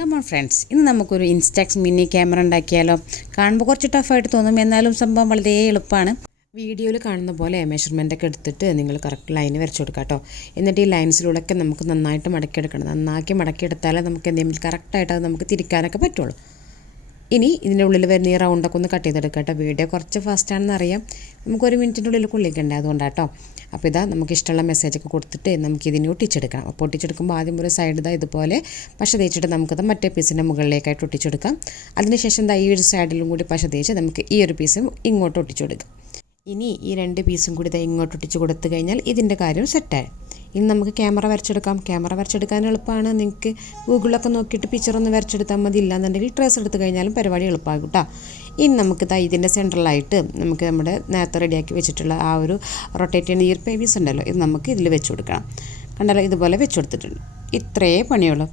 Come on friends, ഇന്ന് നമുക്കൊരു Instax mini camera ഉണ്ടാക്കിയാലോ. കാണുമ്പോൾ കുറച്ച് ടഫായിട്ട് തോന്നും, എന്നാലും സംഭവം വളരെ എളുപ്പമാണ്. വീഡിയോയിൽ കാണുന്ന പോലെ മെഷർമെൻറ്റൊക്കെ എടുത്തിട്ട് നിങ്ങൾ കറക്റ്റ് ലൈന് വരച്ചു കൊടുക്കുക കേട്ടോ. എന്നിട്ട് ഈ ലൈൻസിലൂടെയൊക്കെ നമുക്ക് നന്നായിട്ട് മടക്കിയെടുക്കണം. നന്നാക്കി മടക്കിയെടുത്താലേ നമുക്ക് എന്തെങ്കിലും കറക്റ്റായിട്ട് അത് നമുക്ക് തിരിക്കാനൊക്കെ പറ്റുള്ളൂ. ഇനി ഇതിൻ്റെ ഉള്ളിൽ വരുന്ന ഈ റൗണ്ടൊക്കെ ഒന്ന് കട്ട് ചെയ്തെടുക്കുക കേട്ടോ. വീഡിയോ കുറച്ച് ഫാസ്റ്റാണെന്ന് അറിയാം, നമുക്കൊരു മിനിറ്റിൻ്റെ ഉള്ളിൽ കൊള്ളിക്കണ്ടേ, അതുകൊണ്ടാട്ടോ. അപ്പോൾ ഇതാ നമുക്ക് ഇഷ്ടമുള്ള മെസ്സേജൊക്കെ കൊടുത്തിട്ട് നമുക്കിതിനെ ഒട്ടിച്ചെടുക്കണം. അപ്പോൾ ഒട്ടിച്ചെടുക്കുമ്പോൾ ആദ്യം ഒരു സൈഡ് ഇതാ ഇതുപോലെ പശ തേച്ചിട്ട് നമുക്കത് മറ്റേ പീസിൻ്റെ മുകളിലേക്കായിട്ട് ഒട്ടിച്ചെടുക്കാം. അതിനുശേഷം ഈ ഒരു സൈഡിലും കൂടി പശ തേച്ച് നമുക്ക് ഈ ഒരു പീസും ഇങ്ങോട്ട് ഒട്ടിച്ചു കൊടുക്കാം. ഇനി ഈ രണ്ട് പീസും കൂടി ഇങ്ങോട്ട് ഒട്ടിച്ച് കൊടുത്തു കഴിഞ്ഞാൽ ഇതിൻ്റെ കാര്യം സെറ്റായി. ഇനി നമുക്ക് ക്യാമറ വരച്ചെടുക്കാം. ക്യാമറ വരച്ചെടുക്കാൻ എളുപ്പമാണ്. നിങ്ങൾക്ക് ഗൂഗിളിലൊക്കെ നോക്കിയിട്ട് പിക്ചറൊന്ന് വരച്ചെടുത്താൽ മതി. ഇല്ലാന്നുണ്ടെങ്കിൽ ട്രേസ് എടുത്ത് കഴിഞ്ഞാലും പരിപാടി എളുപ്പമാകും കേട്ടോ. ഇനി നമുക്ക് ഇതിൻ്റെ സെൻട്രലായിട്ട് നമുക്ക് നമ്മുടെ നേരത്തെ റെഡിയാക്കി വെച്ചിട്ടുള്ള ആ ഒരു റൊട്ടേറ്റ് ചെയ്യുന്ന ഈ ഒരു പീസ് ഉണ്ടല്ലോ, ഇത് നമുക്ക് ഇതിൽ വെച്ച് കൊടുക്കണം. കണ്ടല്ലോ, ഇതുപോലെ വെച്ച് കൊടുത്തിട്ടുണ്ട്. ഇത്രയേ പണിയുള്ളൂ.